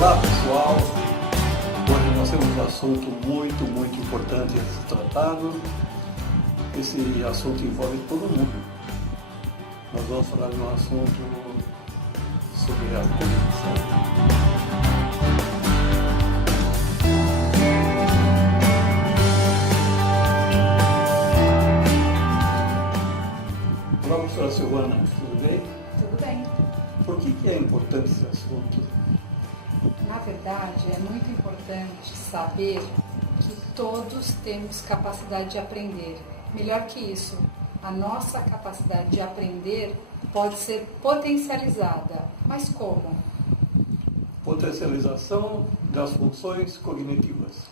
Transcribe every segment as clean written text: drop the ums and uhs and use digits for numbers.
Olá pessoal, hoje nós temos um assunto muito importante a ser tratado. Esse assunto envolve todo mundo. Nós vamos falar de um assunto sobre a comunicação. Olá, professora Silvana, tudo bem? Tudo bem. Por que é importante esse assunto? Na verdade, é muito importante saber que todos temos capacidade de aprender. Melhor que isso, a nossa capacidade de aprender pode ser potencializada. Mas como? Potencialização das funções cognitivas.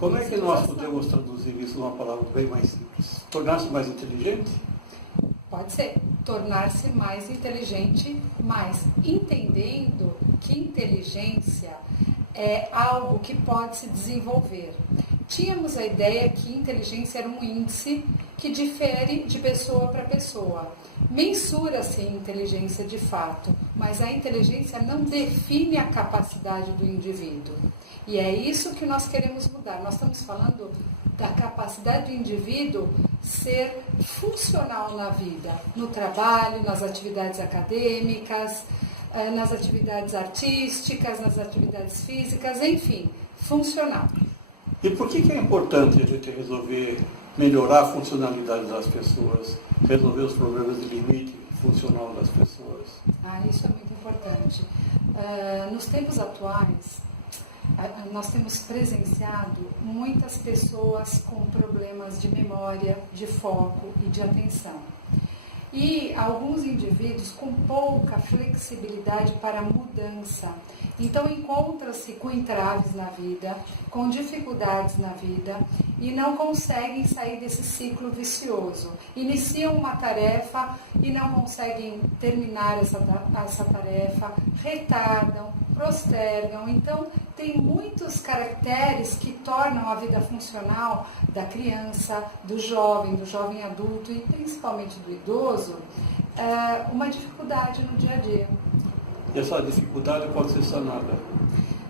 Como é que nós podemos traduzir isso numa palavra bem mais simples? Tornar-se mais inteligente? Pode ser. Tornar-se mais inteligente, mas entendendo que inteligência é algo que pode se desenvolver. Tínhamos a ideia que inteligência era um índice que difere de pessoa para pessoa. Mensura-se a inteligência de fato, mas a inteligência não define a capacidade do indivíduo. E é isso que nós queremos mudar. Nós estamos falando da capacidade do indivíduo ser funcional na vida, no trabalho, nas atividades acadêmicas, nas atividades artísticas, nas atividades físicas, enfim, funcional. E por que é importante a gente resolver melhorar a funcionalidade das pessoas, resolver os problemas de limite funcional das pessoas? Isso é muito importante. Nos tempos atuais, nós temos presenciado muitas pessoas com problemas de memória, de foco e de atenção. E alguns indivíduos com pouca flexibilidade para a mudança. Então encontram-se com entraves na vida, com dificuldades na vida e não conseguem sair desse ciclo vicioso. Iniciam uma tarefa e não conseguem terminar essa tarefa, retardam, postergam. Então tem muitos caracteres que tornam a vida funcional da criança, do jovem adulto e principalmente do idoso, uma dificuldade no dia a dia. E essa dificuldade pode ser sanada?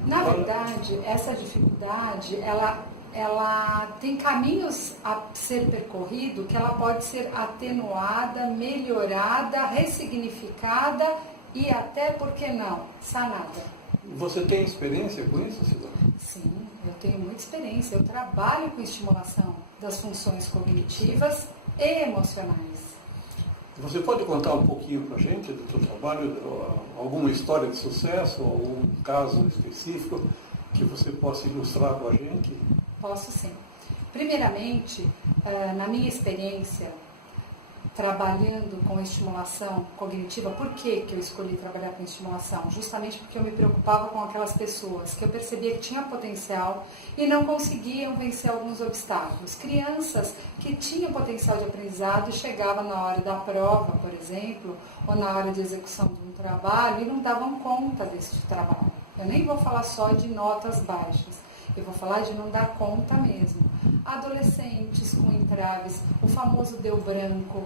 Na verdade, essa dificuldade, ela tem caminhos a ser percorrido que ela pode ser atenuada, melhorada, ressignificada e até, por que não, sanada. Você tem experiência com isso, Silvana? Sim, eu tenho muita experiência. Eu trabalho com estimulação das funções cognitivas e emocionais. Você pode contar um pouquinho para a gente do seu trabalho, alguma história de sucesso, algum caso específico que você possa ilustrar com a gente? Posso sim. Primeiramente, na minha experiência, trabalhando com estimulação cognitiva, por que eu escolhi trabalhar com estimulação? Justamente porque eu me preocupava com aquelas pessoas que eu percebia que tinham potencial e não conseguiam vencer alguns obstáculos. Crianças que tinham potencial de aprendizado e chegavam na hora da prova, por exemplo, ou na hora de execução de um trabalho e não davam conta desse trabalho. Eu nem vou falar só de notas baixas, eu vou falar de não dar conta mesmo. Adolescentes com entraves, o famoso deu branco,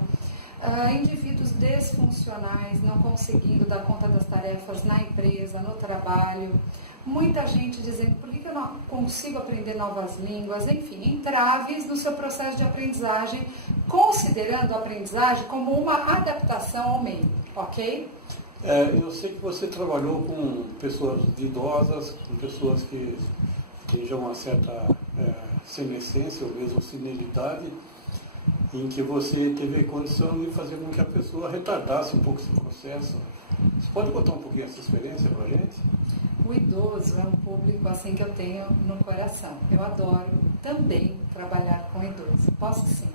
indivíduos disfuncionais, não conseguindo dar conta das tarefas na empresa, no trabalho, muita gente dizendo por que eu não consigo aprender novas línguas, enfim, entraves no seu processo de aprendizagem, considerando a aprendizagem como uma adaptação ao meio, ok? Eu sei que você trabalhou com pessoas idosas, com pessoas que já uma certa senescência ou mesmo senilidade, em que você teve a condição de fazer com que a pessoa retardasse um pouco esse processo. Você pode contar um pouquinho essa experiência para a gente? O idoso é um público assim que eu tenho no coração. Eu adoro também trabalhar com idoso. Posso sim.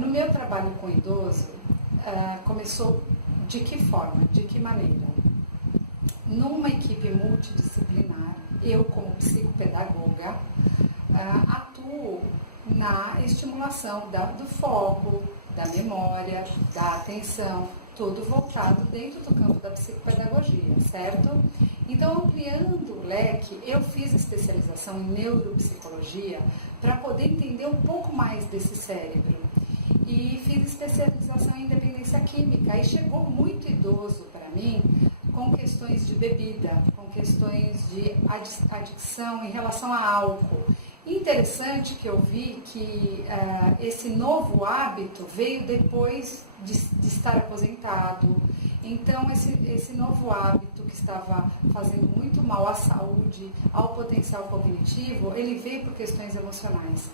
No meu trabalho com idoso, começou de que forma, de que maneira? Numa equipe multidisciplinar, eu como psicopedagoga atuo na estimulação do foco, da memória, da atenção, tudo voltado dentro do campo da psicopedagogia, certo? Então, ampliando o leque, eu fiz especialização em neuropsicologia para poder entender um pouco mais desse cérebro. E fiz especialização em dependência química. E chegou muito idoso para mim com questões de bebida, com questões de adicção em relação a álcool. Interessante que eu vi que esse novo hábito veio depois de estar aposentado. Então, esse novo hábito que estava fazendo muito mal à saúde, ao potencial cognitivo, ele veio por questões emocionais.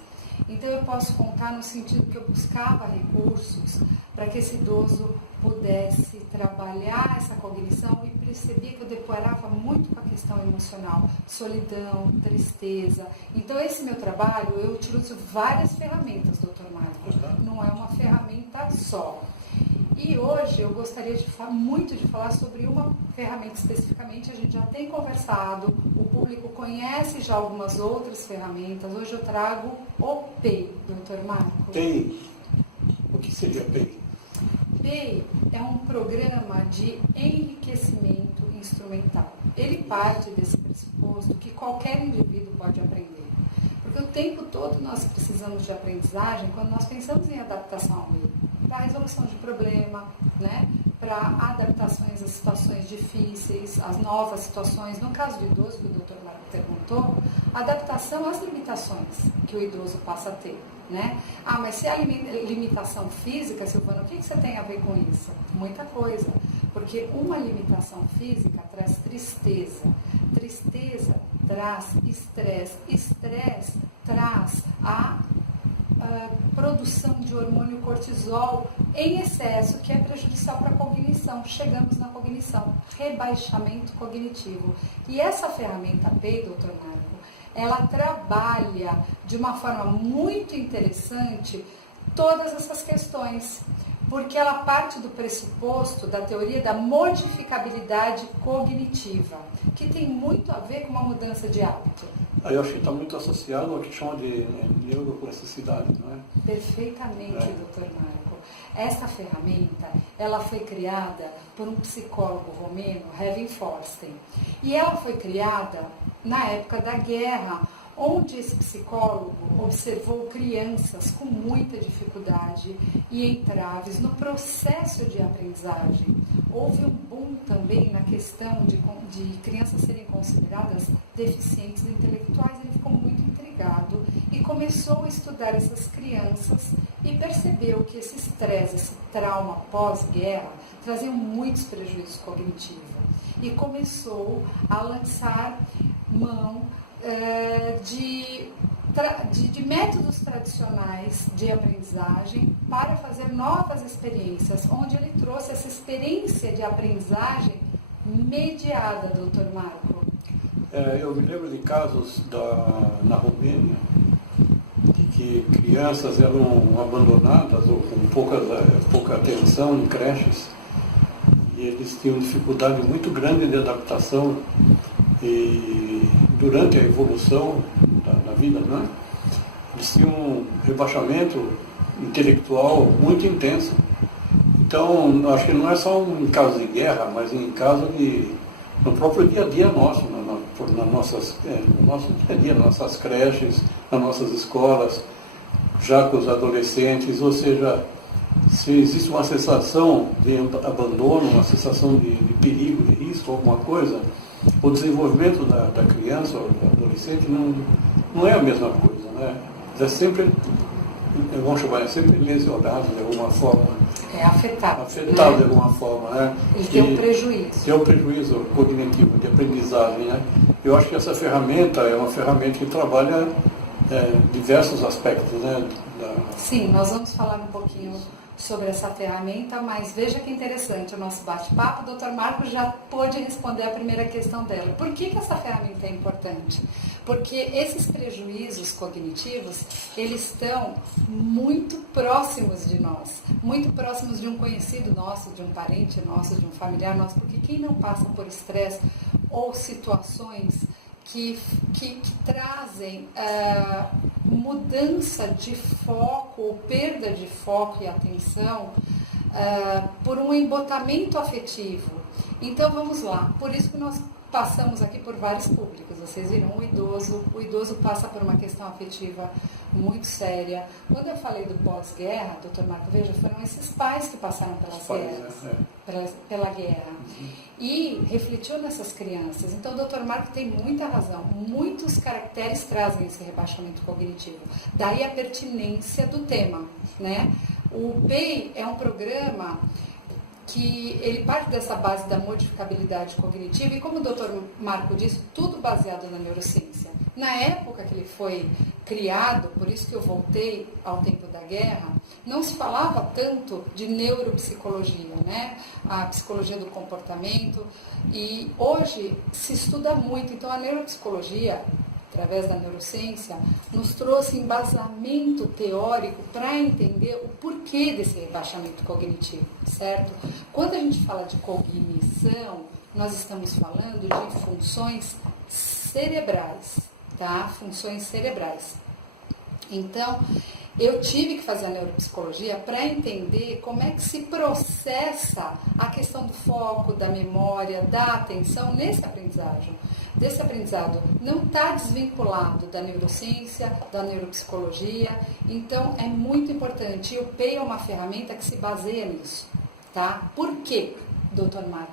Então, eu posso contar no sentido que eu buscava recursos para que esse idoso pudesse trabalhar essa cognição e percebia que eu deparava muito com a questão emocional, solidão, tristeza. Então, esse meu trabalho, eu utilizo várias ferramentas, Dr. Marco, não é uma ferramenta só. E hoje eu gostaria muito de falar sobre uma ferramenta especificamente, a gente já tem conversado, o público conhece já algumas outras ferramentas. Hoje eu trago o PEI, Dr. Marco. PEI? O que seria PEI? PEI é um programa de enriquecimento instrumental. Ele parte desse pressuposto que qualquer indivíduo pode aprender. Porque o tempo todo nós precisamos de aprendizagem quando nós pensamos em adaptação ao meio. Para a resolução de problema, né? Para adaptações a situações difíceis, às novas situações. No caso do idoso, que o Dr. Marco perguntou, adaptação às limitações que o idoso passa a ter. Né? Mas se é a limitação física, Silvana, o que você tem a ver com isso? Muita coisa. Porque uma limitação física traz tristeza. Tristeza traz estresse. Estresse traz a produção de hormônio cortisol em excesso, que é prejudicial para a cognição. Chegamos na cognição, rebaixamento cognitivo. E essa ferramenta PEI, Dr. Marco, ela trabalha de uma forma muito interessante todas essas questões, porque ela parte do pressuposto da teoria da modificabilidade cognitiva, que tem muito a ver com uma mudança de hábito. Eu acho que está muito associado ao que chama de neuroplasticidade, não é? Perfeitamente, Dr. Marco. Essa ferramenta, ela foi criada por um psicólogo romeno, Erwin Forster. E ela foi criada na época da guerra, onde esse psicólogo observou crianças com muita dificuldade e entraves no processo de aprendizagem. Houve um boom também na questão de crianças serem consideradas deficientes intelectuais. Ele ficou muito intrigado e começou a estudar essas crianças e percebeu que esse estresse, esse trauma pós-guerra, traziam muitos prejuízos cognitivos. E começou a lançar mão de métodos tradicionais de aprendizagem para fazer novas experiências, onde ele trouxe essa experiência de aprendizagem mediada, Dr. Marco. Eu me lembro de casos na Romênia, de que crianças eram abandonadas ou com pouca atenção em creches, e eles tinham dificuldade muito grande de adaptação, e durante a evolução da vida, né, eles tinham um rebaixamento intelectual muito intenso. Então, acho que não é só em caso de guerra, mas em caso no próprio dia a dia nosso, no nosso dia a dia, nas nossas creches, nas nossas escolas, já com os adolescentes, ou seja, se existe uma sensação de abandono, uma sensação de perigo, de risco, alguma coisa, o desenvolvimento da criança ou do adolescente não é a mesma coisa, né? É sempre, vamos chamar, é sempre lesionado de alguma forma. É afetado. Afetado, né? De alguma forma, né? Ele tem um prejuízo. Tem um prejuízo cognitivo, de aprendizagem, né? Eu acho que essa ferramenta é uma ferramenta que trabalha diversos aspectos, né? Sim, nós vamos falar um pouquinho sobre essa ferramenta, mas veja que interessante o nosso bate-papo. O Dr. Marco já pôde responder a primeira questão dela. Por que essa ferramenta é importante? Porque esses prejuízos cognitivos, eles estão muito próximos de nós, muito próximos de um conhecido nosso, de um parente nosso, de um familiar nosso, porque quem não passa por estresse ou situações que trazem mudança de foco, ou perda de foco e atenção por um embotamento afetivo. Então, vamos lá. Por isso que nós passamos aqui por vários públicos, vocês viram, o idoso passa por uma questão afetiva muito séria. Quando eu falei do pós-guerra, doutor Marco, veja, foram esses pais que passaram pelas guerras, pela guerra, e refletiu nessas crianças. Então o doutor Marco tem muita razão, muitos caracteres trazem esse rebaixamento cognitivo, daí a pertinência do tema, né? O PEI é um programa que ele parte dessa base da modificabilidade cognitiva e, como o Dr. Marco disse, tudo baseado na neurociência. Na época que ele foi criado, por isso que eu voltei ao tempo da guerra, não se falava tanto de neuropsicologia, né? A psicologia do comportamento, e hoje se estuda muito. Então a neuropsicologia, através da neurociência, nos trouxe embasamento teórico para entender o porquê desse rebaixamento cognitivo, certo? Quando a gente fala de cognição, nós estamos falando de funções cerebrais, tá? Funções cerebrais. Então, eu tive que fazer a neuropsicologia para entender como é que se processa a questão do foco, da memória, da atenção nesse aprendizagem. Desse aprendizado não está desvinculado da neurociência, da neuropsicologia, então é muito importante. E o PEI é uma ferramenta que se baseia nisso, tá? Por quê, doutor Marco?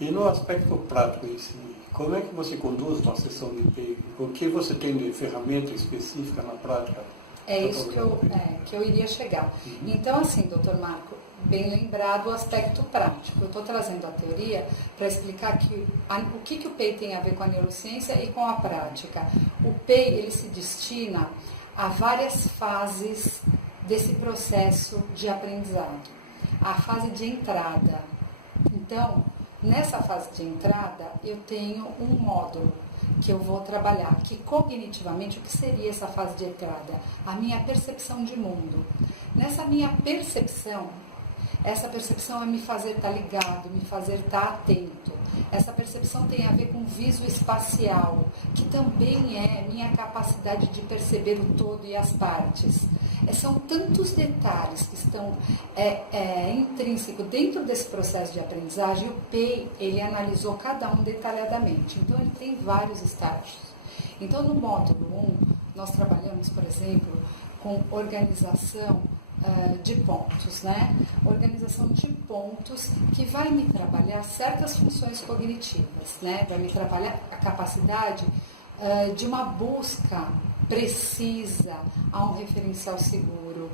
E no aspecto prático em si, como é que você conduz uma sessão de PEI? O que você tem de ferramenta específica na prática? É isso que eu iria chegar. Então, assim, doutor Marco, bem lembrado o aspecto prático. Eu estou trazendo a teoria para explicar o que o PEI tem a ver com a neurociência e com a prática. O PEI, ele se destina a várias fases desse processo de aprendizado. A fase de entrada. Então, nessa fase de entrada, eu tenho um módulo que eu vou trabalhar, que cognitivamente, o que seria essa fase de entrada? A minha percepção de mundo. Nessa minha percepção, essa percepção é me fazer estar ligado, me fazer estar atento. Essa percepção tem a ver com viso espacial, que também é minha capacidade de perceber o todo e as partes. São tantos detalhes que estão intrínsecos dentro desse processo de aprendizagem. O PEI, ele analisou cada um detalhadamente. Então, ele tem vários estágios. Então, no módulo 1, nós trabalhamos, por exemplo, com organização de pontos, né? Organização de pontos que vai me trabalhar certas funções cognitivas, né? Vai me trabalhar a capacidade de uma busca precisa a um referencial seguro,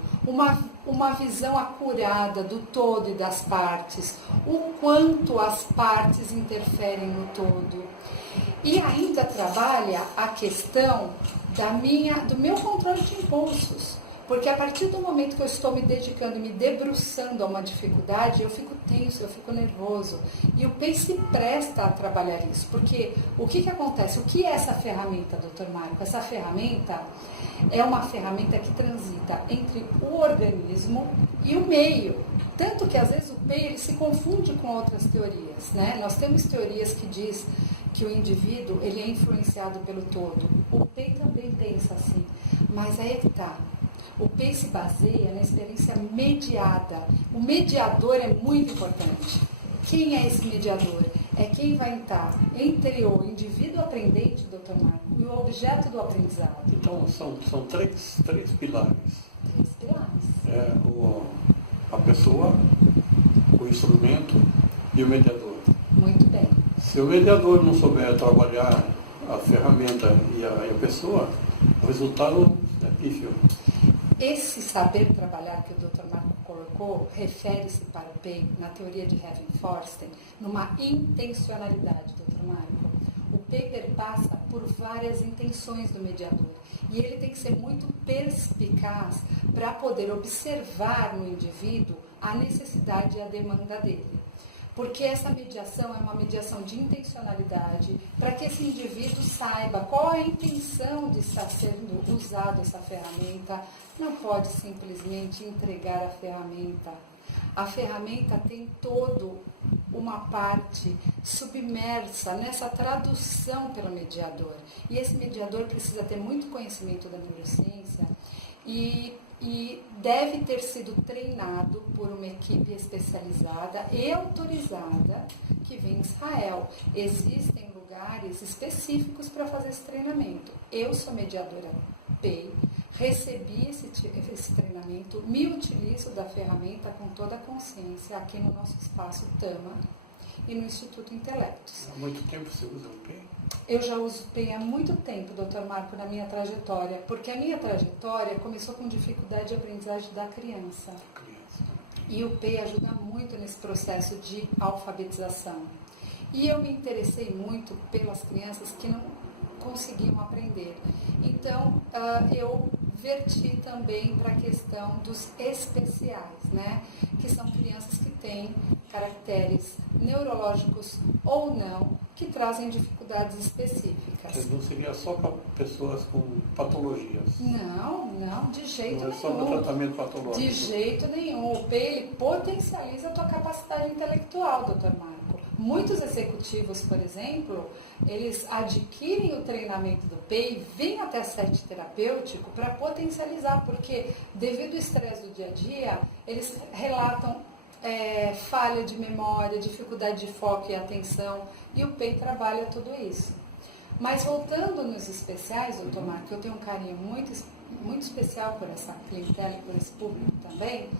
uma visão acurada do todo e das partes, o quanto as partes interferem no todo. E ainda trabalha a questão do meu controle de impulsos. Porque a partir do momento que eu estou me dedicando e me debruçando a uma dificuldade, eu fico tenso, eu fico nervoso. E o PEI se presta a trabalhar isso. Porque o que acontece? O que é essa ferramenta, doutor Marco? Essa ferramenta é uma ferramenta que transita entre o organismo e o meio. Tanto que às vezes o PEI ele se confunde com outras teorias, né? Nós temos teorias que diz que o indivíduo ele é influenciado pelo todo. O PEI também pensa assim, mas aí é que está. O PEI se baseia na experiência mediada. O mediador é muito importante. Quem é esse mediador? É quem vai estar entre o indivíduo aprendente, doutor Marco, e o objeto do aprendizado. Então, são três pilares. Três pilares. A pessoa, o instrumento e o mediador. Muito bem. Se o mediador não souber trabalhar a ferramenta e a pessoa, o resultado é pífio. Esse saber trabalhar que o Dr. Marco colocou refere-se para o PEI, na teoria de Kevin Forster, numa intencionalidade, Dr. Marco. O PEI perpassa por várias intenções do mediador e ele tem que ser muito perspicaz para poder observar no indivíduo a necessidade e a demanda dele. Porque essa mediação é uma mediação de intencionalidade, para que esse indivíduo saiba qual é a intenção de estar sendo usada essa ferramenta. Não pode simplesmente entregar a ferramenta. A ferramenta tem todo uma parte submersa nessa tradução pelo mediador. E esse mediador precisa ter muito conhecimento da neurociência e deve ter sido treinado por uma equipe especializada e autorizada que vem em Israel. Existem lugares lugares específicos para fazer esse treinamento. Eu sou mediadora PEI, recebi esse treinamento, me utilizo da ferramenta com toda a consciência aqui no nosso espaço Tama e no Instituto Intelectos. Há muito tempo você usa o PEI? Eu já uso PEI há muito tempo, Dr. Marco, na minha trajetória, porque a minha trajetória começou com dificuldade de aprendizagem da criança. E o PEI ajuda muito nesse processo de alfabetização. E eu me interessei muito pelas crianças que não conseguiam aprender. Então, eu verti também para a questão dos especiais, né? Que são crianças que têm caracteres neurológicos ou não, que trazem dificuldades específicas. Mas não seria só para pessoas com patologias? Não, de jeito nenhum. Não é só para tratamento patológico? De jeito nenhum. O PEI ele potencializa a tua capacidade intelectual, Dr. Marco. Muitos executivos, por exemplo, eles adquirem o treinamento do PEI, vêm até SET terapêutico para potencializar, porque devido ao estresse do dia a dia, eles relatam falha de memória, dificuldade de foco e atenção, e o PEI trabalha tudo isso. Mas voltando nos especiais, doutor Marco, eu tenho um carinho muito especial por essa clientela e por esse público também.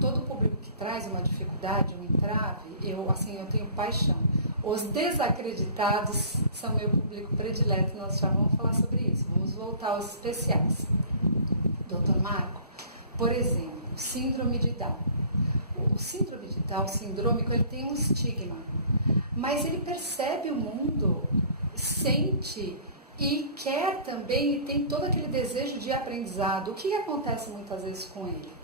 Todo público que traz uma dificuldade, um entrave, eu tenho paixão. Os desacreditados são meu público predileto, nós já vamos falar sobre isso. Vamos voltar aos especiais. Doutor Marco, por exemplo, síndrome de Down. O síndrome de Down, sindrômico, ele tem um estigma, mas ele percebe o mundo, sente e quer também, e tem todo aquele desejo de aprendizado. O que acontece muitas vezes com ele?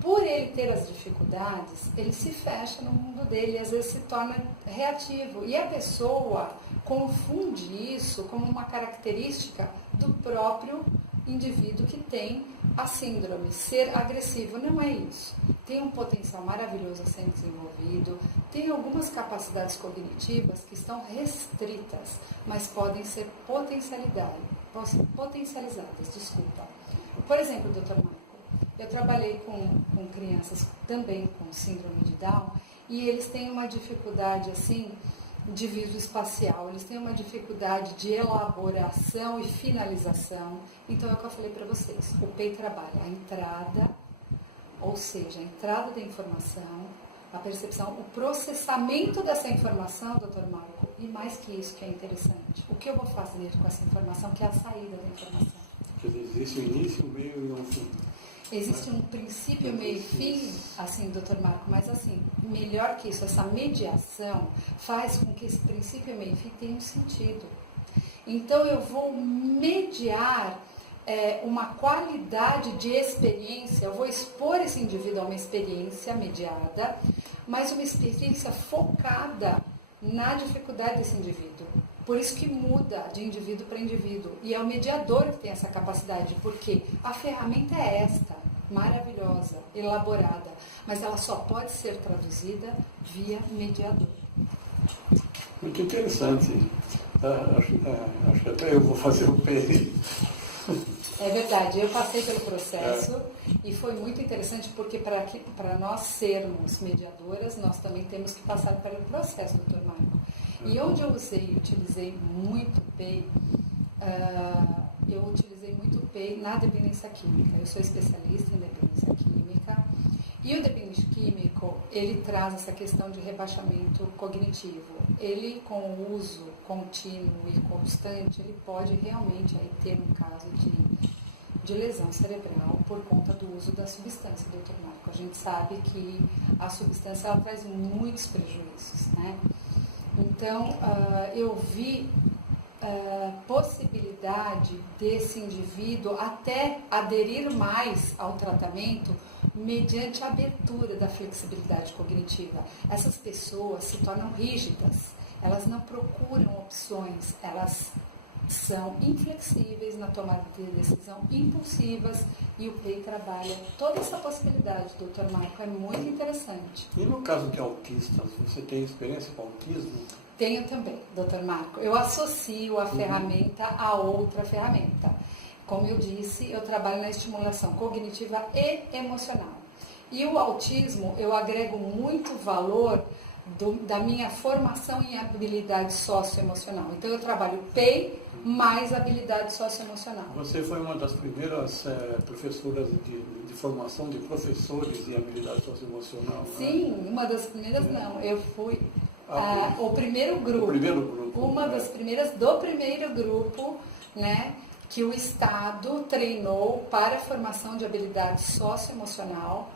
Por ele ter as dificuldades, ele se fecha no mundo dele e às vezes se torna reativo. E a pessoa confunde isso como uma característica do próprio indivíduo que tem a síndrome. Ser agressivo não é isso. Tem um potencial maravilhoso a ser desenvolvido, tem algumas capacidades cognitivas que estão restritas, mas podem ser potencializadas. Por exemplo, doutor Marco, eu trabalhei com crianças também com síndrome de Down e eles têm uma dificuldade assim de viso espacial, eles têm uma dificuldade de elaboração e finalização. Então é o que eu falei para vocês, o PEI trabalha a entrada, ou seja, a entrada da informação, a percepção, o processamento dessa informação, doutor Marco, e mais que isso que é interessante, o que eu vou fazer com essa informação, que é a saída da informação. Quer dizer, existe um início, um meio e um fim. Existe um princípio, meio e fim, assim, doutor Marco, mas assim, melhor que isso, essa mediação faz com que esse princípio, meio e fim tenha um sentido. Então eu vou mediar uma qualidade de experiência, eu vou expor esse indivíduo a uma experiência mediada, mas uma experiência focada na dificuldade desse indivíduo. Por isso que muda de indivíduo para indivíduo. E é o mediador que tem essa capacidade, porque a ferramenta é esta, maravilhosa, elaborada, mas ela só pode ser traduzida via mediador. Muito interessante. Acho que até eu vou fazer o PEI. É verdade, eu passei pelo processo e foi muito interessante porque para nós sermos mediadoras, nós também temos que passar pelo processo, doutor Marco. E onde eu utilizei muito PEI, eu utilizei muito PEI na dependência química. Eu sou especialista em dependência química. E o dependente químico, ele traz essa questão de rebaixamento cognitivo. Ele, com o uso contínuo e constante, ele pode realmente aí ter um caso de lesão cerebral por conta do uso da substância, doutor Marco. A gente sabe que a substância ela traz muitos prejuízos, né? Então, eu vi possibilidade desse indivíduo até aderir mais ao tratamento mediante a abertura da flexibilidade cognitiva. Essas pessoas se tornam rígidas, elas não procuram opções, elas são inflexíveis na tomada de decisão, impulsivas, e o PEI trabalha toda essa possibilidade, doutor Marco, é muito interessante. E no caso de autistas, você tem experiência com autismo? Tenho também, doutor Marco. Eu associo a ferramenta a outra ferramenta. Como eu disse, eu trabalho na estimulação cognitiva e emocional. E o autismo, eu agrego muito valor da minha formação em habilidade socioemocional. Então, eu trabalho PEI mais habilidade socioemocional. Você foi uma das primeiras professoras de formação de professores em habilidade socioemocional? Sim, né? Uma das primeiras não. Eu fui o primeiro grupo. O primeiro grupo. Uma das primeiras do primeiro grupo, né, que o Estado treinou para a formação de habilidade socioemocional,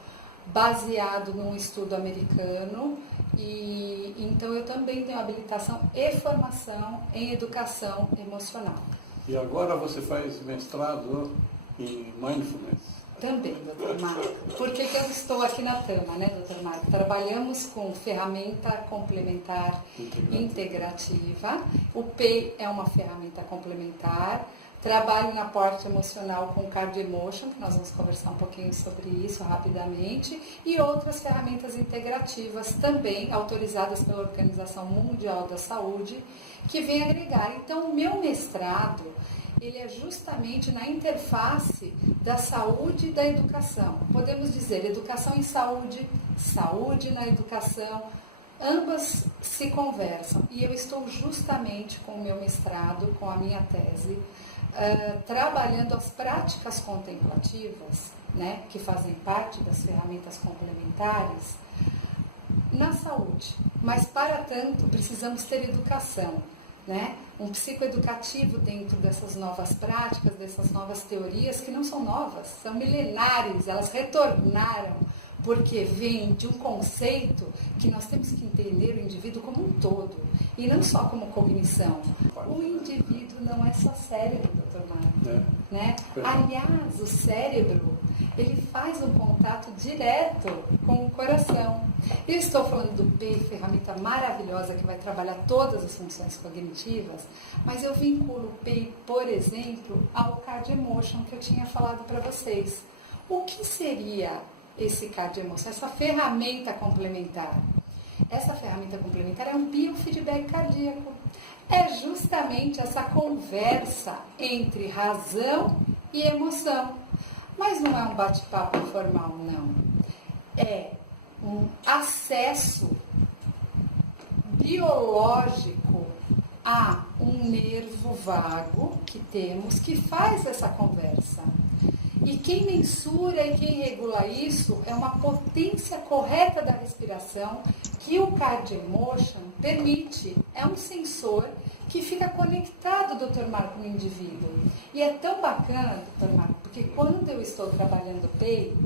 baseado num estudo americano. E então eu também tenho habilitação e formação em educação emocional. E agora você faz mestrado em mindfulness? Também, doutor Marco. Por que eu estou aqui na TAMA, né, doutor Marco? Trabalhamos com ferramenta complementar integrativa. O PEI é uma ferramenta complementar. Trabalho na parte emocional com Cardio Emotion, que nós vamos conversar um pouquinho sobre isso rapidamente, e outras ferramentas integrativas também autorizadas pela Organização Mundial da Saúde, que vem agregar. Então, o meu mestrado, ele é justamente na interface da saúde e da educação. Podemos dizer educação em saúde, saúde na educação, ambas se conversam. E eu estou justamente com o meu mestrado, com a minha tese, trabalhando as práticas contemplativas, né, que fazem parte das ferramentas complementares, na saúde. Mas, para tanto, precisamos ter educação, né? Um psicoeducativo dentro dessas novas práticas, dessas novas teorias, que não são novas, são milenares, elas retornaram, porque vem de um conceito que nós temos que entender o indivíduo como um todo, e não só como cognição. O indivíduo não é só cérebro, doutor Mário. Né? Aliás, o cérebro, ele faz um contato direto com o coração. Eu estou falando do PEI, ferramenta maravilhosa que vai trabalhar todas as funções cognitivas, mas eu vinculo o PEI, por exemplo, ao Cardio Emotion que eu tinha falado para vocês. O que seria esse Cardio Emotion, essa ferramenta complementar? Essa ferramenta complementar é um biofeedback cardíaco. É justamente essa conversa entre razão e emoção. Mas não é um bate-papo informal, não. É um acesso biológico a um nervo vago que temos que faz essa conversa. E quem mensura e quem regula isso é uma potência correta da respiração que o Cardio Emotion permite. É um sensor que fica conectado, doutor Marco, no indivíduo. E é tão bacana, doutor Marco, porque quando eu estou trabalhando PEI,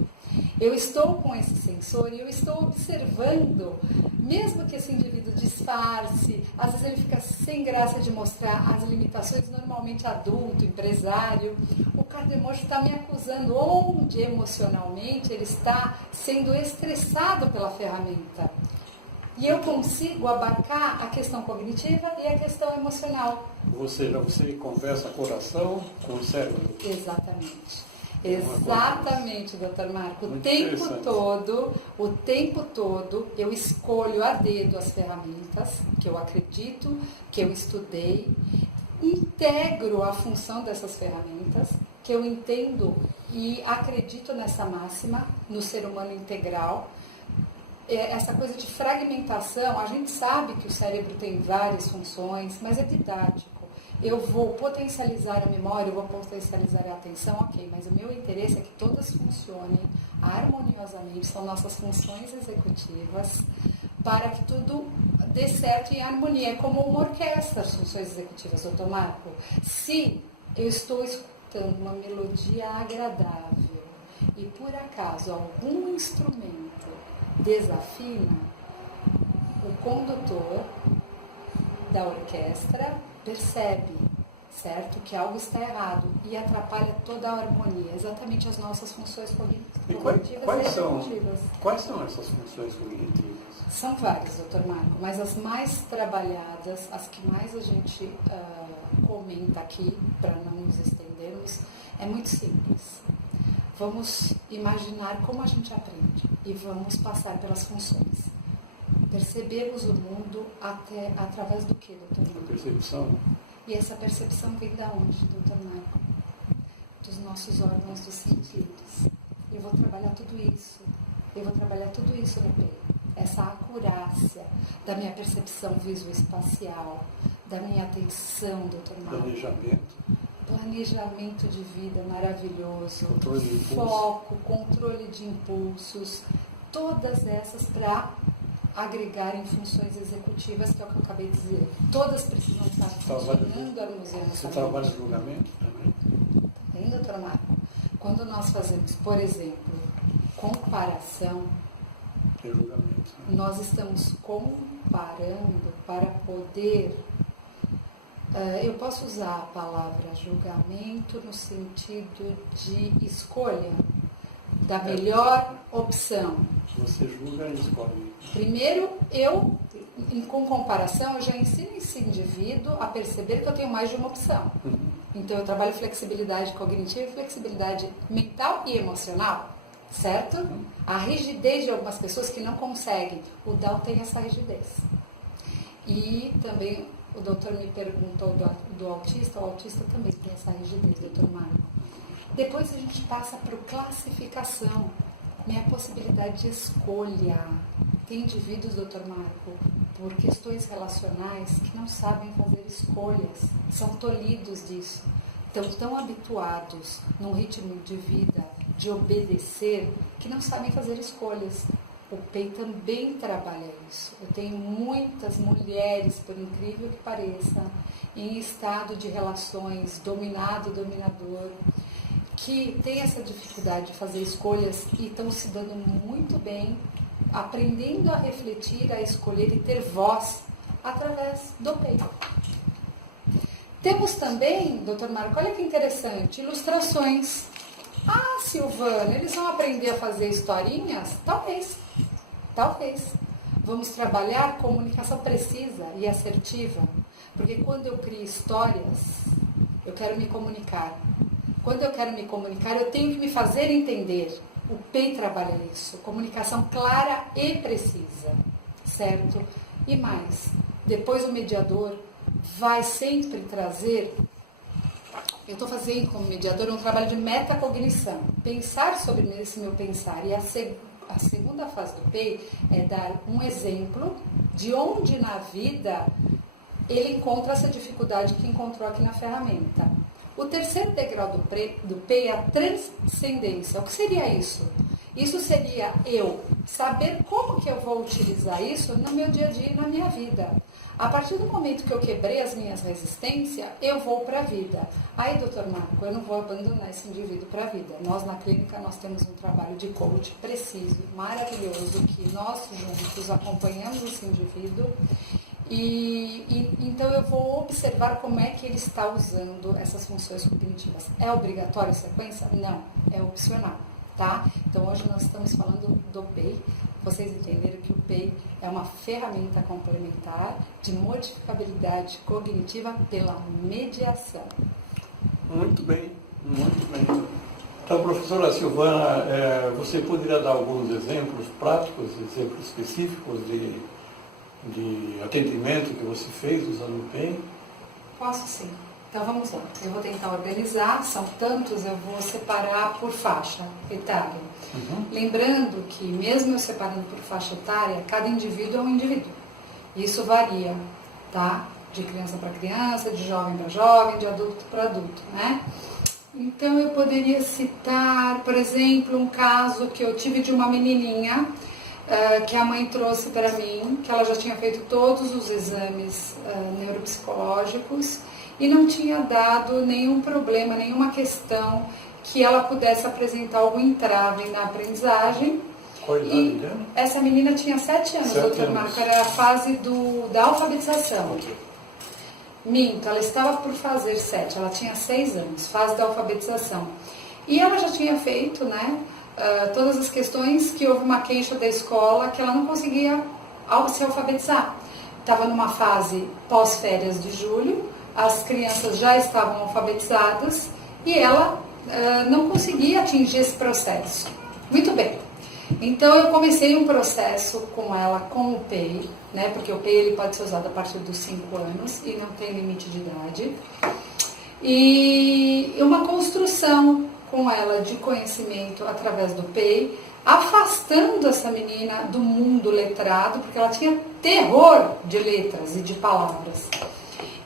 eu estou com esse sensor e eu estou observando, mesmo que esse indivíduo disfarce, às vezes ele fica sem graça de mostrar as limitações, normalmente adulto, empresário, o Cardio Emotion está me acusando onde emocionalmente ele está sendo estressado pela ferramenta. E eu consigo abarcar a questão cognitiva e a questão emocional. Ou seja, você conversa coração com o cérebro. Exatamente. Exatamente, doutor Marco. O tempo todo eu escolho a dedo as ferramentas que eu acredito, que eu estudei, integro a função dessas ferramentas, que eu entendo e acredito nessa máxima, no ser humano integral. Essa coisa de fragmentação, a gente sabe que o cérebro tem várias funções, mas é didático. Eu vou potencializar a memória, eu vou potencializar a atenção, ok, mas o meu interesse é que todas funcionem harmoniosamente, são nossas funções executivas, para que tudo dê certo em harmonia. É como uma orquestra, as funções executivas, doutor Marco. Se eu estou escutando uma melodia agradável e por acaso algum instrumento desafina, o condutor da orquestra percebe, certo, que algo está errado e atrapalha toda a harmonia, exatamente as nossas funções cognitivas e executivas. Quais são essas funções cognitivas? São várias, doutor Marco, mas as mais trabalhadas, as que mais a gente comenta aqui, para não nos estendermos, é muito simples. Vamos imaginar como a gente aprende e vamos passar pelas funções. Percebemos o mundo através do que, doutor Marco? Percepção. E essa percepção vem da onde, doutor Marco? Dos nossos órgãos dos sentidos. Eu vou trabalhar tudo isso. Eu vou trabalhar tudo isso no PEI. essa acurácia da minha percepção visoespacial, da minha atenção, doutor Marco. Planejamento de vida maravilhoso, foco, controle de impulsos, todas essas para agregar em funções executivas, que é o que eu acabei de dizer. Todas precisam estar funcionando harmoniosamente. Você trabalha em julgamento também? Também, doutor Marco. Quando nós fazemos, por exemplo, comparação, julgamento, né? Nós estamos comparando para poder... eu posso usar a palavra julgamento no sentido de escolha da melhor opção. Você julga e escolhe. Primeiro, com comparação, eu já ensino esse indivíduo a perceber que eu tenho mais de uma opção. Então, eu trabalho flexibilidade cognitiva, flexibilidade mental e emocional, certo? A rigidez de algumas pessoas que não conseguem. O Down tem essa rigidez. E também, o doutor me perguntou do autista, o autista também tem essa rigidez, doutor Marco. Depois a gente passa para classificação, minha possibilidade de escolha. Tem indivíduos, doutor Marco, por questões relacionais que não sabem fazer escolhas, são tolhidos disso, estão tão habituados num ritmo de vida, de obedecer, que não sabem fazer escolhas. O PEI também trabalha isso. Eu tenho muitas mulheres, por incrível que pareça, em estado de relações dominado-dominador, que têm essa dificuldade de fazer escolhas e estão se dando muito bem, aprendendo a refletir, a escolher e ter voz através do PEI. Temos também, doutor Marco, olha que interessante, ilustrações. Ah, Silvana, eles vão aprender a fazer historinhas? Talvez. Vamos trabalhar comunicação precisa e assertiva, porque quando eu crio histórias, eu quero me comunicar. Quando eu quero me comunicar, eu tenho que me fazer entender. O PEI trabalha isso, comunicação clara e precisa, certo? E mais, depois o mediador vai sempre trazer... Eu estou fazendo como mediador um trabalho de metacognição, pensar sobre esse meu pensar. E a segunda fase do PEI é dar um exemplo de onde na vida ele encontra essa dificuldade que encontrou aqui na ferramenta. O terceiro degrau do PEI é a transcendência. O que seria isso? Isso seria eu saber como que eu vou utilizar isso no meu dia a dia e na minha vida. A partir do momento que eu quebrei as minhas resistências, eu vou para a vida. Aí, doutor Marco, eu não vou abandonar esse indivíduo para a vida. Nós, na clínica, nós temos um trabalho de coach preciso, maravilhoso, que nós juntos acompanhamos esse indivíduo. Então, eu vou observar como é que ele está usando essas funções cognitivas. É obrigatório a sequência? Não, é opcional. Tá? Então, hoje nós estamos falando do PEI. Vocês entenderam que o PEI é uma ferramenta complementar de modificabilidade cognitiva pela mediação. Muito bem, muito bem. Então, professora Silvana, você poderia dar alguns exemplos práticos, exemplos específicos de atendimento que você fez usando o PEI? Posso sim. Então vamos lá. Eu vou tentar organizar, são tantos, eu vou separar por faixa etária. Lembrando que mesmo eu separando por faixa etária, cada indivíduo é um indivíduo. Isso varia, tá? De criança para criança, de jovem para jovem, de adulto para adulto, né? Então eu poderia citar, por exemplo, um caso que eu tive de uma menininha que a mãe trouxe para mim, que ela já tinha feito todos os exames neuropsicológicos e não tinha dado nenhum problema, nenhuma questão que ela pudesse apresentar algum entrave na aprendizagem. Qual a idade dela? Essa menina tinha 7 anos, doutor Marco, era a fase da alfabetização. Minto, ela estava por fazer 7, ela tinha 6 anos, fase da alfabetização. E ela já tinha feito, né, todas as questões que houve uma queixa da escola que ela não conseguia se alfabetizar. Estava numa fase pós-férias de julho, as crianças já estavam alfabetizadas e ela não conseguia atingir esse processo. Muito bem. Então eu comecei um processo com ela com o PEI, né, porque o PEI ele pode ser usado a partir dos 5 anos e não tem limite de idade. E uma construção com ela de conhecimento através do PEI, afastando essa menina do mundo letrado, porque ela tinha terror de letras e de palavras.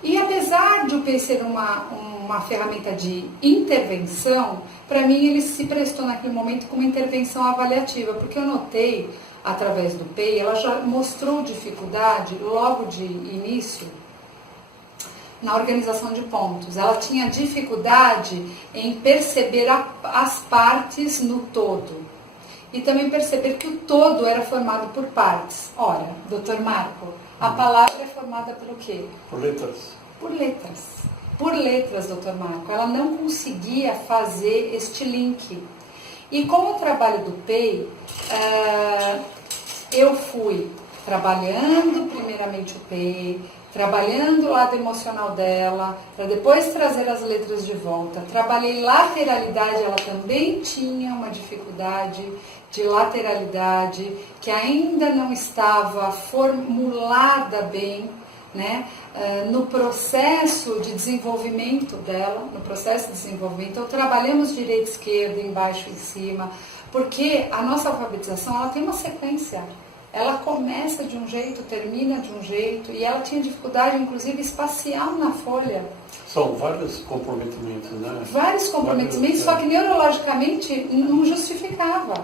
E apesar de o PEI ser uma ferramenta de intervenção, para mim ele se prestou naquele momento como intervenção avaliativa, porque eu notei, através do PEI, ela já mostrou dificuldade logo de início na organização de pontos. Ela tinha dificuldade em perceber as partes no todo. E também perceber que o todo era formado por partes. Ora, Dr. Marco, a palavra é formada pelo quê? Por letras. Por letras. Por letras, Dr. Marco. Ela não conseguia fazer este link. E com o trabalho do PEI, eu fui trabalhando primeiramente o PEI, trabalhando o lado emocional dela, para depois trazer as letras de volta. Trabalhei lateralidade, ela também tinha uma dificuldade de lateralidade, que ainda não estava formulada bem, né? No processo de desenvolvimento dela, então trabalhamos direita, esquerda, embaixo e em cima, porque a nossa alfabetização ela tem uma sequência. Ela começa de um jeito, termina de um jeito, e ela tinha dificuldade, inclusive, espacial na folha. São vários comprometimentos, né? Vários comprometimentos, só que neurologicamente não justificava.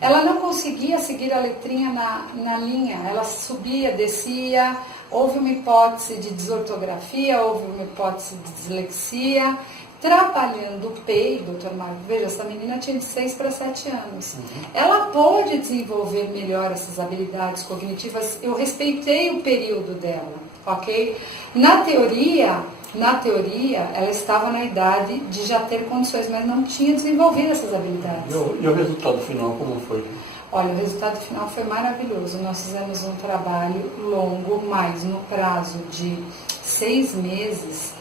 Ela não conseguia seguir a letrinha na linha, ela subia, descia, houve uma hipótese de desortografia, houve uma hipótese de dislexia. Trabalhando o PEI, doutor Marco, veja, essa menina tinha de 6 para 7 anos. Ela pôde desenvolver melhor essas habilidades cognitivas, eu respeitei o período dela, ok? Na teoria, ela estava na idade de já ter condições, mas não tinha desenvolvido essas habilidades. E o resultado final, como foi? Olha, o resultado final foi maravilhoso. Nós fizemos um trabalho longo, mas no prazo de 6 meses,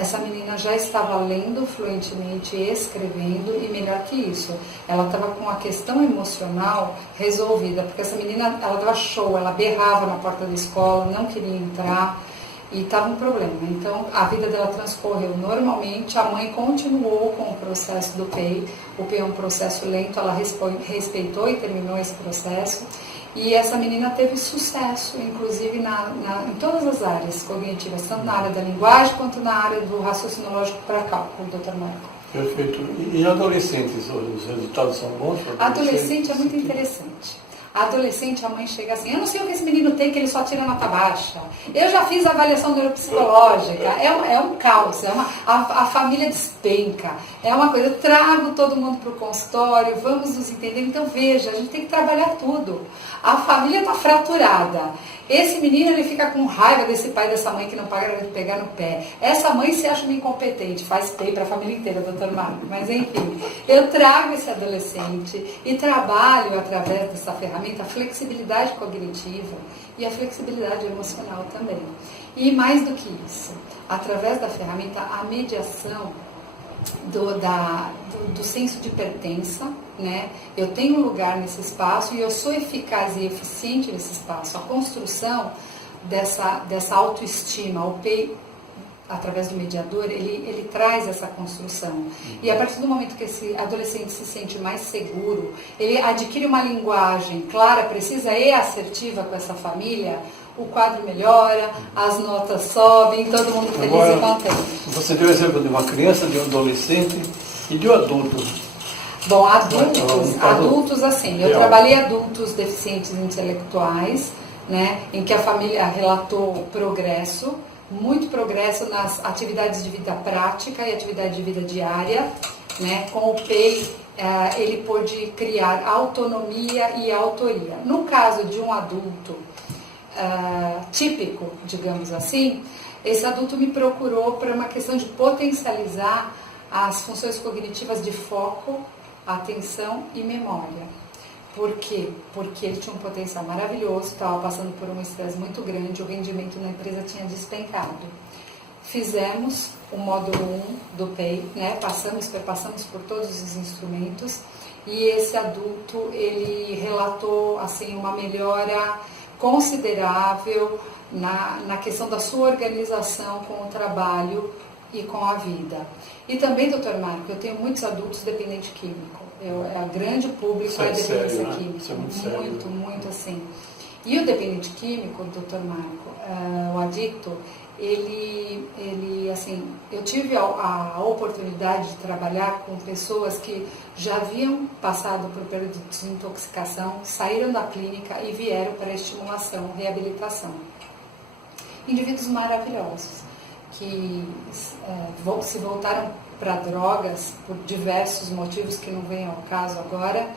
essa menina já estava lendo fluentemente, escrevendo, e melhor que isso, ela estava com a questão emocional resolvida, porque essa menina, ela dava show, ela berrava na porta da escola, não queria entrar, e estava um problema. Então, a vida dela transcorreu normalmente, a mãe continuou com o processo do PEI, o PEI é um processo lento, ela respeitou e terminou esse processo, e essa menina teve sucesso, inclusive em todas as áreas cognitivas, tanto na área da linguagem quanto na área do raciocínio lógico para cálculo, doutor Marco. Perfeito. E adolescentes, os resultados são bons? Adolescente é muito interessante. Adolescente, a mãe chega assim, eu não sei o que esse menino tem, que ele só tira nota baixa. Eu já fiz a avaliação neuropsicológica, é um caos, a família despenca, é uma coisa, eu trago todo mundo para o consultório, vamos nos entender. Então veja, a gente tem que trabalhar tudo. A família está fraturada. Esse menino, ele fica com raiva desse pai e dessa mãe que não para de pegar no pé. Essa mãe se acha meio incompetente, faz PEI para a família inteira, doutor Marco. Mas enfim, eu trago esse adolescente e trabalho através dessa ferramenta a flexibilidade cognitiva e a flexibilidade emocional também. E mais do que isso, através da ferramenta, a mediação do senso de pertença, né? Eu tenho um lugar nesse espaço e eu sou eficaz e eficiente nesse espaço. A construção dessa autoestima, o PEI, através do mediador, ele traz essa construção. E a partir do momento que esse adolescente se sente mais seguro, ele adquire uma linguagem clara, precisa e assertiva com essa família, o quadro melhora, as notas sobem, todo mundo feliz e contente. Você deu o exemplo de uma criança, de um adolescente e de um adulto. Bom, adultos assim, eu trabalhei adultos deficientes intelectuais, né, em que a família relatou progresso, muito progresso nas atividades de vida prática e atividade de vida diária, né, com o PEI, ele pôde criar autonomia e autoria. No caso de um adulto típico, digamos assim, esse adulto me procurou para uma questão de potencializar as funções cognitivas de foco, atenção e memória. Por quê? Porque ele tinha um potencial maravilhoso, estava passando por um estresse muito grande, o rendimento na empresa tinha despencado. Fizemos o módulo 1 do PEI, né? Passamos por todos os instrumentos, e esse adulto, ele relatou assim, uma melhora considerável na questão da sua organização com o trabalho e com a vida. E também, doutor Marco, eu tenho muitos adultos dependentes químicos. É o grande público é dependência sério, né? química. Isso é muito sério. Muito assim. E o dependente químico, doutor Marco, o adicto, ele, assim, eu tive a oportunidade de trabalhar com pessoas que já haviam passado por período de desintoxicação, saíram da clínica e vieram para a estimulação, reabilitação. Indivíduos maravilhosos, que se voltaram para drogas por diversos motivos que não vêm ao caso agora,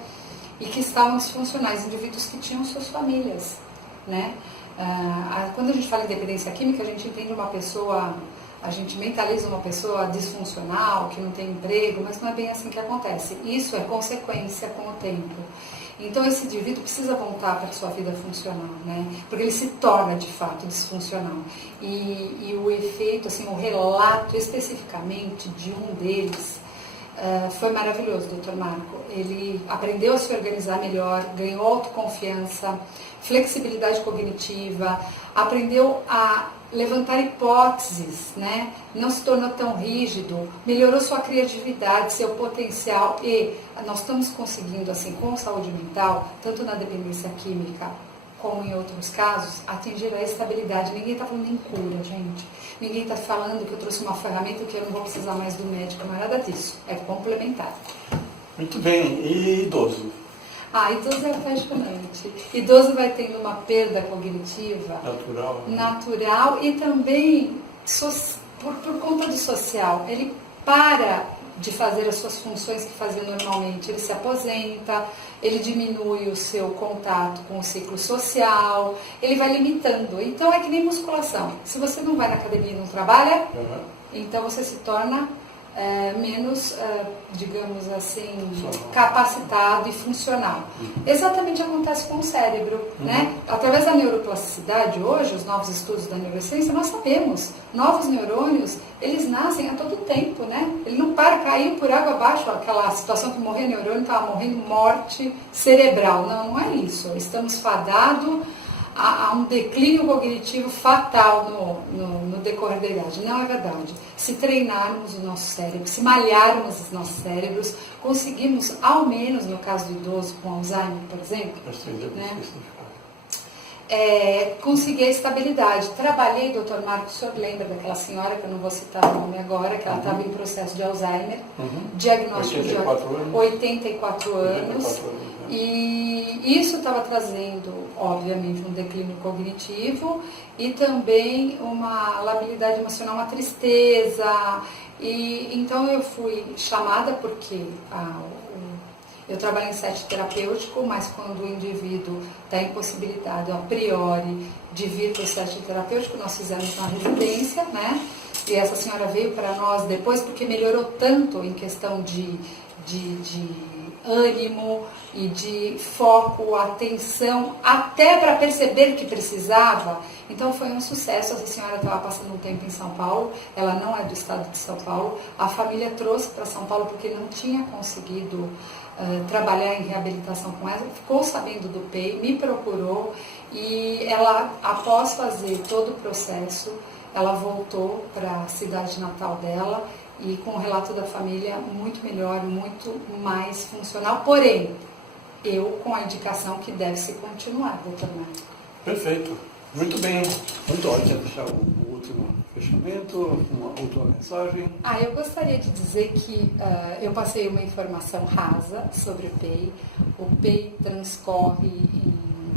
e que estavam disfuncionais, indivíduos que tinham suas famílias, né? Quando a gente fala em dependência química, a gente entende uma pessoa, a gente mentaliza uma pessoa disfuncional, que não tem emprego, mas não é bem assim que acontece. Isso é consequência com o tempo. Então esse indivíduo precisa voltar para a sua vida funcional, né? Porque ele se torna de fato disfuncional. E o efeito, assim, o relato especificamente de um deles foi maravilhoso, doutor Marco. Ele aprendeu a se organizar melhor, ganhou autoconfiança, flexibilidade cognitiva, aprendeu a levantar hipóteses, né? Não se tornou tão rígido, melhorou sua criatividade, seu potencial, e nós estamos conseguindo, assim, com saúde mental, tanto na dependência química como em outros casos, atingir a estabilidade. Ninguém está falando em cura, gente. Ninguém está falando que eu trouxe uma ferramenta que eu não vou precisar mais do médico, não é nada disso. É complementar. Muito bem. E idoso? Idoso é apaixonante. Idoso vai tendo uma perda cognitiva natural e também por conta do social. Ele para de fazer as suas funções que fazia normalmente. Ele se aposenta, ele diminui o seu contato com o ciclo social, ele vai limitando. Então é que nem musculação. Se você não vai na academia e não trabalha, então você se torna menos, digamos assim, capacitado e funcional. Exatamente acontece com o cérebro, né? Através da neuroplasticidade, hoje, os novos estudos da neurociência, nós sabemos, novos neurônios, eles nascem a todo tempo, né? Ele não para, caiu por água abaixo, aquela situação que morria neurônio, estava morrendo morte cerebral. Não é isso. Estamos fadados a um declínio cognitivo fatal no decorrer da idade. Não é verdade. Se treinarmos o nosso cérebro, se malharmos os nossos cérebros, conseguimos, ao menos no caso do idoso com Alzheimer, por exemplo, né, conseguir a estabilidade. Trabalhei, doutor Marcos, o senhor lembra daquela senhora, que eu não vou citar o nome agora, que ela estava em processo de Alzheimer, diagnóstico 84 anos. E isso estava trazendo, obviamente, um declínio cognitivo e também uma labilidade emocional, uma tristeza. E então eu fui chamada porque eu trabalho em set terapêutico, mas quando o indivíduo está impossibilitado a priori de vir para o set terapêutico, nós fizemos uma residência, né? E essa senhora veio para nós depois porque melhorou tanto em questão de ânimo e de foco, atenção, até para perceber que precisava. Então foi um sucesso. Essa senhora estava passando um tempo em São Paulo, ela não é do estado de São Paulo, a família trouxe para São Paulo porque não tinha conseguido trabalhar em reabilitação com ela, ficou sabendo do PEI, me procurou e ela, após fazer todo o processo, ela voltou para a cidade natal dela e com o relato da família muito melhor, muito mais funcional, porém, eu com a indicação que deve se continuar, doutor Marco. Perfeito. Muito bem. Muito ótimo. Deixar o último fechamento, uma última mensagem. Eu gostaria de dizer que eu passei uma informação rasa sobre o PEI. O PEI transcorre em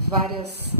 várias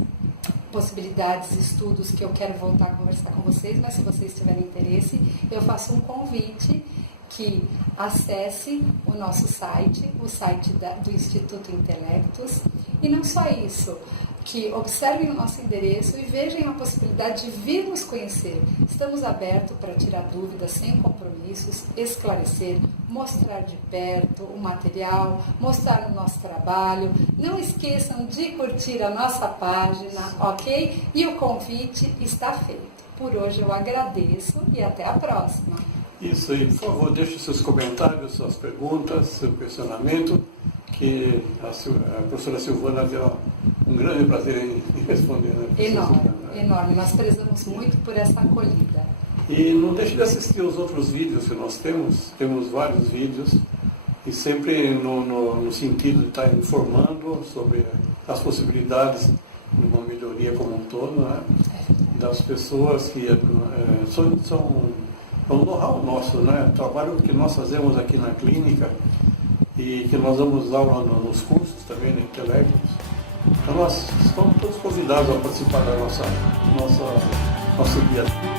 possibilidades, estudos que eu quero voltar a conversar com vocês, mas se vocês tiverem interesse, eu faço um convite que acesse o nosso site, o site do Instituto Intelectus, e não só isso, que observem o nosso endereço e vejam a possibilidade de vir nos conhecer. Estamos abertos para tirar dúvidas sem compromissos, esclarecer, mostrar de perto o material, mostrar o nosso trabalho. Não esqueçam de curtir a nossa página, ok? E o convite está feito. Por hoje eu agradeço e até a próxima. Isso aí, por favor, deixe seus comentários, suas perguntas, seu questionamento, que a professora Silvana terá um grande prazer em responder. Né? Enorme. Nós prezamos muito por essa acolhida. E não deixe de assistir os outros vídeos que nós temos vários vídeos, e sempre no sentido de estar informando sobre as possibilidades de uma melhoria como um todo, né? Das pessoas que é um know-how nosso, né? O trabalho que nós fazemos aqui na clínica e que nós damos aula nos cursos também, na Intelectus. Então nós estamos todos convidados a participar da nossa guia.